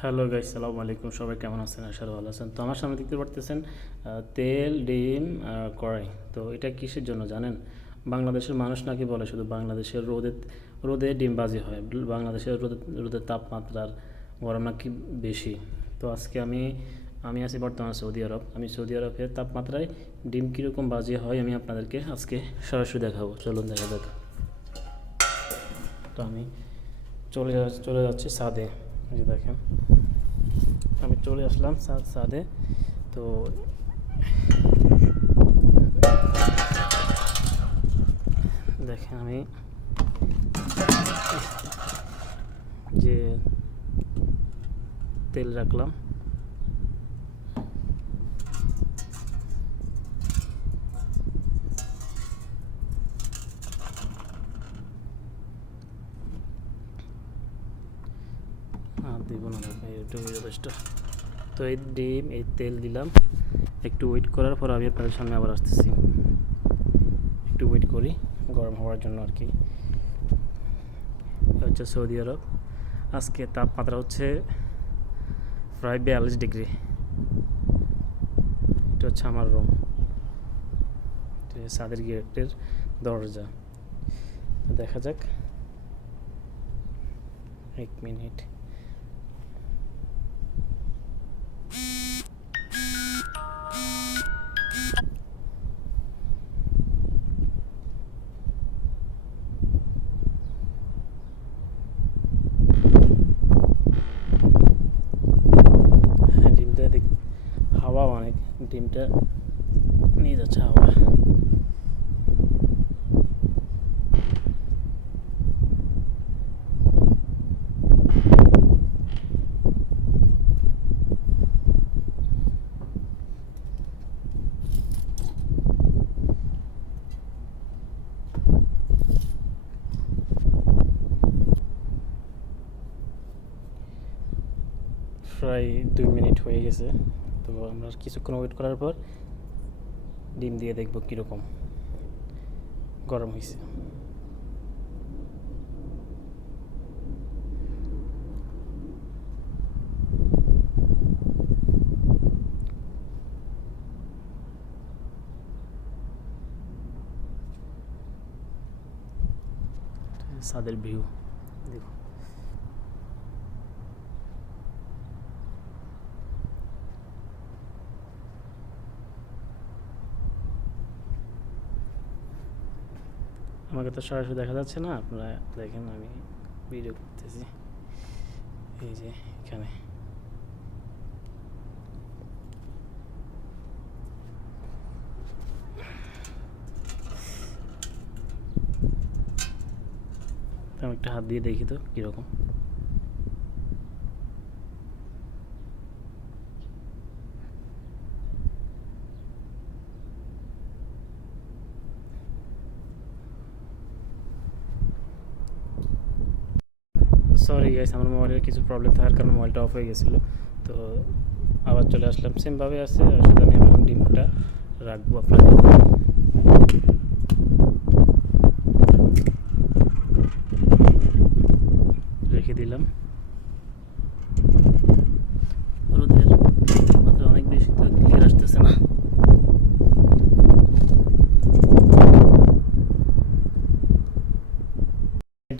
Hello guys, সালামু আলাইকুম। সবাই কেমন আছেন? আশা করি ভালো আছেন। তো আমার সামনে দেখতে পারতেছেন তেল, ডিম, কড়াই। তো এটা কিসের জন্য জানেন? বাংলাদেশের মানুষ নাকি বলে শুধু বাংলাদেশের রোদে রোদে ডিমবাজি হয়। বাংলাদেশের রোদের তাপমাত্রার গরম নাকি বেশি। তো আজকে আমি আমি আছি বর্তমানে সৌদি আরব। আমি সৌদি আরবের তাপমাত্রায় ডিম কীরকম বাজি হয় আমি আপনাদেরকে আজকে সরাসরি দেখাবো। চলুন দেখা যাক। তো আমি চলে যাচ্ছি ছাদে। এই যে দেখেন, আমি চলে আসলাম ছাদে। তো দেখেন, আমি যে তেল রাখলাম, আর দিব না, এটুকু যথেষ্ট। তো এই ডিম, এই তেল দিলাম। একটু ওয়েট করার পর আমি আপনাদের সামনে আবার আসতেছি। একটু ওয়েট করি গরম হওয়ার জন্য আর কি। হচ্ছে সৌদি আরব। আজকে তাপমাত্রা হচ্ছে প্রায় 42 ডিগ্রি। এটা হচ্ছে আমার রুম, ছাদের গেটের দরজা। দেখা যাক, 1 মিনিট। ডিমটা হাওয়া অনেক, ডিমটা নিয়ে যাচ্ছে হাওয়া। প্রায় 2 মিনিট হয়ে গেছে। তো আমরা কিছুক্ষণ ওয়েট করার পর ডিম দিয়ে দেখব কীরকম গরম হয়েছে। ছাদের ভিউ দেখুন। আমাকে তো সরাসরি দেখা যাচ্ছে না, আপনারা দেখেন আমি ভিডিও করতেছি। এই যে এখানে আমি একটা হাত দিয়ে দেখি তো কীরকম। সরি গাইস, আমার মোবাইলের কিছু প্রবলেম থাকার কারণে মোবাইলটা অফ হয়ে গেছিলো। তো আবার চলে আসলাম, সেমভাবে আছে। আসলে আমি এখন ডিমটা রাখবো, আপনাদের রেখে দিলাম। রোদের মাত্রা অনেক বেশি, তো ক্লিয়ার আসতেছে না।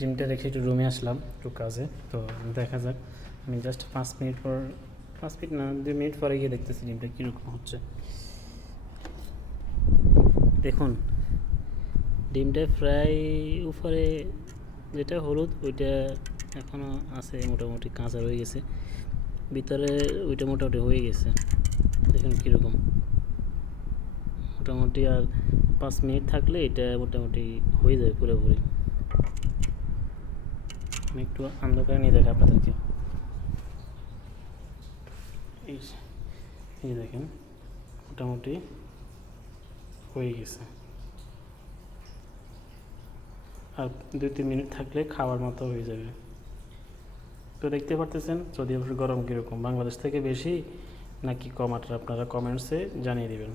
ডিমটা রেখে একটু রুমে আসলাম, একটু কাজে। তো দেখা যাক, আমি জাস্ট 5 মিনিট পর, 5 মিনিট না 2 মিনিট পরে গিয়ে দেখতেছি ডিমটা কীরকম হচ্ছে। দেখুন, ডিমটা প্রায় উপরে যেটা হলুদ ওইটা এখনও আছে, মোটামুটি কাঁচা রয়ে গেছে। ভিতরে ওইটা মোটামুটি হয়ে গেছে। দেখুন কীরকম মোটামুটি। আর 5 মিনিট থাকলে এটা মোটামুটি হয়ে যাবে পুরোপুরি। আমি একটু অন্ধকারে নিয়ে দেখি আপনাদেরকে। এই দেখেন, মোটামুটি হয়ে গেছে। আর 2-3 মিনিট থাকলে খাওয়ার মতো হয়ে যাবে। তো দেখতে পারতেছেন সৌদি আরবের গরম কীরকম, বাংলাদেশ থেকে বেশি নাকি কম, আপনারা কমেন্টসে জানিয়ে দেবেন।